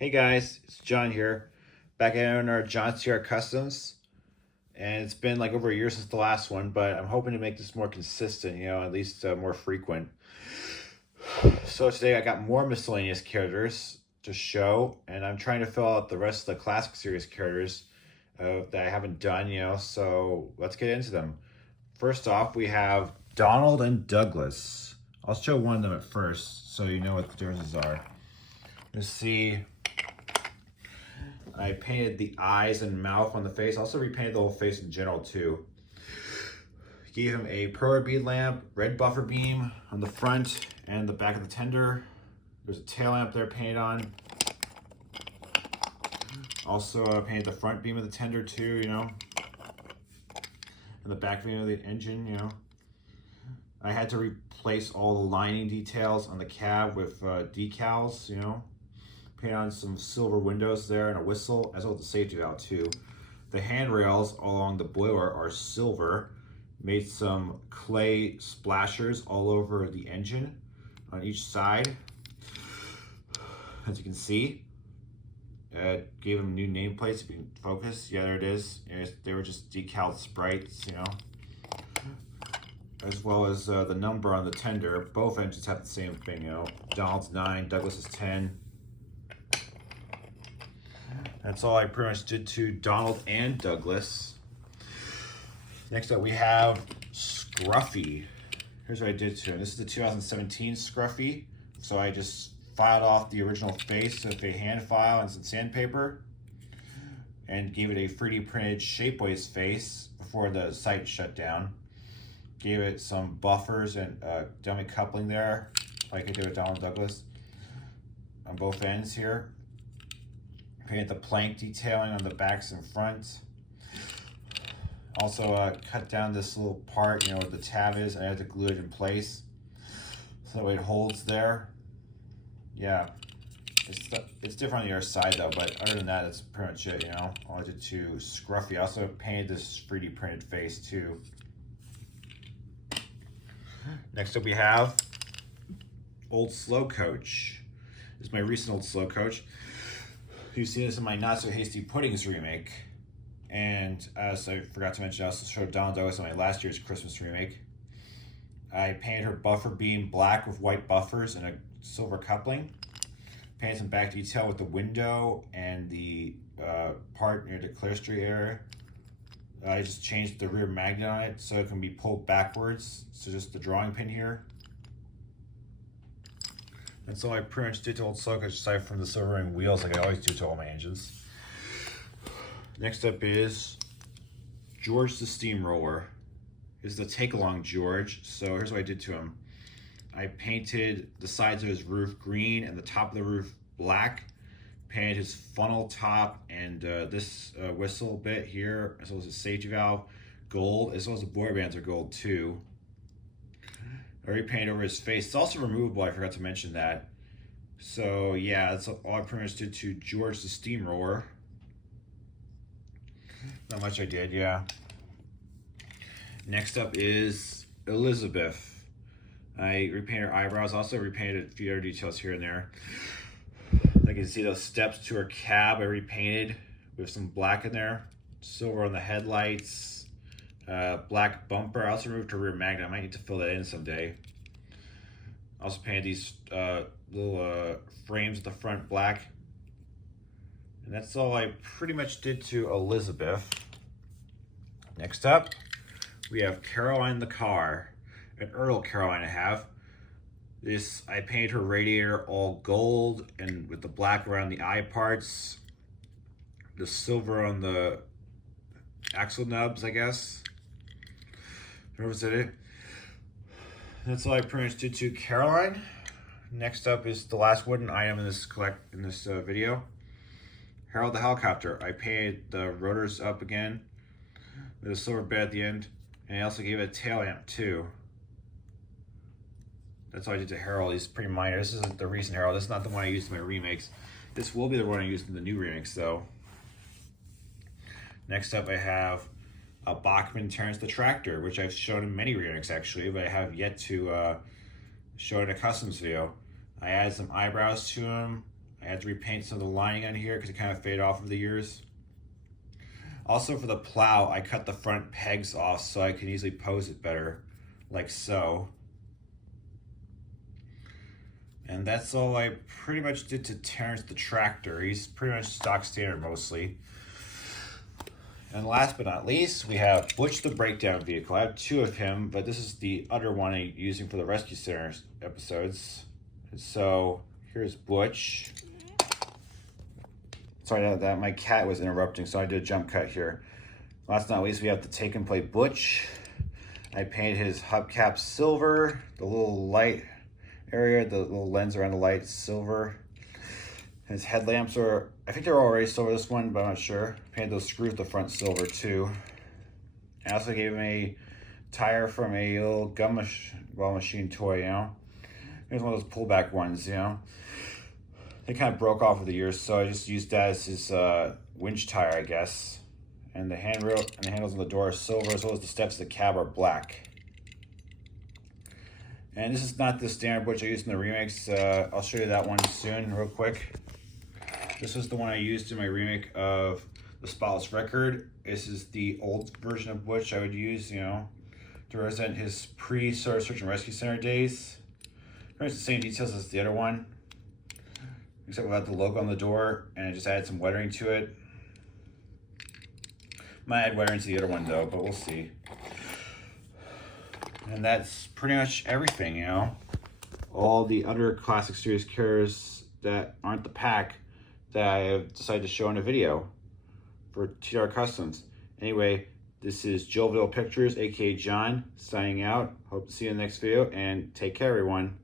Hey guys, it's John here, back at our John TWR Customs, and it's been like over a year since the last one, but I'm hoping to make this more consistent, at least more frequent. So today I got more miscellaneous characters to show, and I'm trying to fill out the rest of the Classic Series characters that I haven't done, so let's get into them. First off, we have Donald and Douglas. I'll show one of them at first, so you know what the differences are. Let's see. I painted the eyes and mouth on the face. Also repainted the whole face in general too. Gave him a perler bead lamp, red buffer beam on the front and the back of the tender. There's a tail lamp there painted on. Also painted the front beam of the tender too, and the back beam of the engine, I had to replace all the lining details on the cab with decals, Paint on some silver windows there and a whistle, as well as the safety valve too. The handrails along the boiler are silver. Made some clay splashers all over the engine on each side. As you can see, gave them new nameplates. If you can focus, yeah, there it is. They were just decal sprites, as well as the number on the tender. Both engines have the same thing, Donald's 9, Douglas is 10. That's all I pretty much did to Donald and Douglas. Next up we have Scruffy. Here's what I did to him. This is the 2017 Scruffy. So I just filed off the original face with a hand file and some sandpaper and gave it a 3D printed Shapeways face before the site shut down. Gave it some buffers and dummy coupling there, like I did with Donald and Douglas on both ends here. Painted the plank detailing on the backs and front. Also cut down this little part, where the tab is. I had to glue it in place so that way it holds there. Yeah, it's different on the other side though, but other than that, that's pretty much it, all I did to Scruffy. I also painted this 3D printed face too. Next up we have Old Slow Coach. This is my recent Old Slow Coach. You've seen this in my Not So Hasty Puddings remake. And as I forgot to mention, I also showed Donald Douglas in my last year's Christmas remake. I painted her buffer beam black with white buffers and a silver coupling. Painted some back detail with the window and the part near the clerestory area. I just changed the rear magnet on it so it can be pulled backwards. So just the drawing pin here. That's all I pretty much did to Old Slow Coach, aside from the silver ring wheels like I always do to all my engines. Next up is George the Steamroller. This is the take-along George. So here's what I did to him. I painted the sides of his roof green and the top of the roof black. Painted his funnel top and this whistle bit here, as well as his safety valve, gold, as well as the boiler bands are gold too. I repainted over his face. It's also removable, I forgot to mention that. So yeah, that's all I pretty much did to George the Steamroller. Not much I did, yeah. Next up is Elizabeth. I repainted her eyebrows, also repainted a few other details here and there. I can see those steps to her cab I repainted with some black in there. Silver on the headlights. Black bumper. I also removed her rear magnet. I might need to fill that in someday. Also painted these little frames at the front black. And that's all I pretty much did to Elizabeth. Next up, we have Caroline the car. An Earl Caroline I have. I painted her radiator all gold and with the black around the eye parts. The silver on the axle nubs, I guess. Was it? That's all I pretty much did to Caroline. Next up is the last wooden item in this video. Harold the helicopter. I painted the rotors up again with a silver bit at the end, and I also gave it a tail lamp too. That's all I did to Harold. He's pretty minor. This isn't the recent Harold. This is not the one I used in my remakes. This will be the one I used in the new remakes though. Next up I have a Bachmann Terence the Tractor, which I've shown in many remakes actually, but I have yet to show in a customs video. I added some eyebrows to him, I had to repaint some of the lining on here because it kind of faded off over the years. Also for the plow, I cut the front pegs off so I can easily pose it better, like so. And that's all I pretty much did to Terence the Tractor. He's pretty much stock standard mostly. And last but not least, we have Butch the Breakdown Vehicle. I have two of him, but this is the other one I'm using for the Rescue Center episodes. So here's Butch. Sorry that my cat was interrupting, so I did a jump cut here. Last but not least, we have the Take and Play Butch. I painted his hubcap silver, the little light area, the little lens around the light silver. His headlamps are, I think they're already silver this one, but I'm not sure. Painted those screws at the front silver too. I also gave him a tire from a little gumball machine toy, you know. Here's one of those pullback ones, you know. They kind of broke off over the years, so I just used that as his winch tire, I guess. And the handrail and the handles on the door are silver, as well as the steps of the cab are black. And this is not the standard Butch I used in the remakes. I'll show you that one soon, real quick. This was the one I used in my remake of the Spotless Record. This is the old version of Butch I would use, you know, to represent his pre-Search and Rescue Center days. Pretty much the same details as the other one, except without the logo on the door, and I just added some lettering to it. Might add lettering to the other one though, but we'll see. And that's pretty much everything, you know. All the other classic series characters that aren't the pack that I have decided to show in a video for TWR Customs. Anyway, this is Joelville Pictures, aka John, signing out. Hope to see you in the next video, and take care, everyone.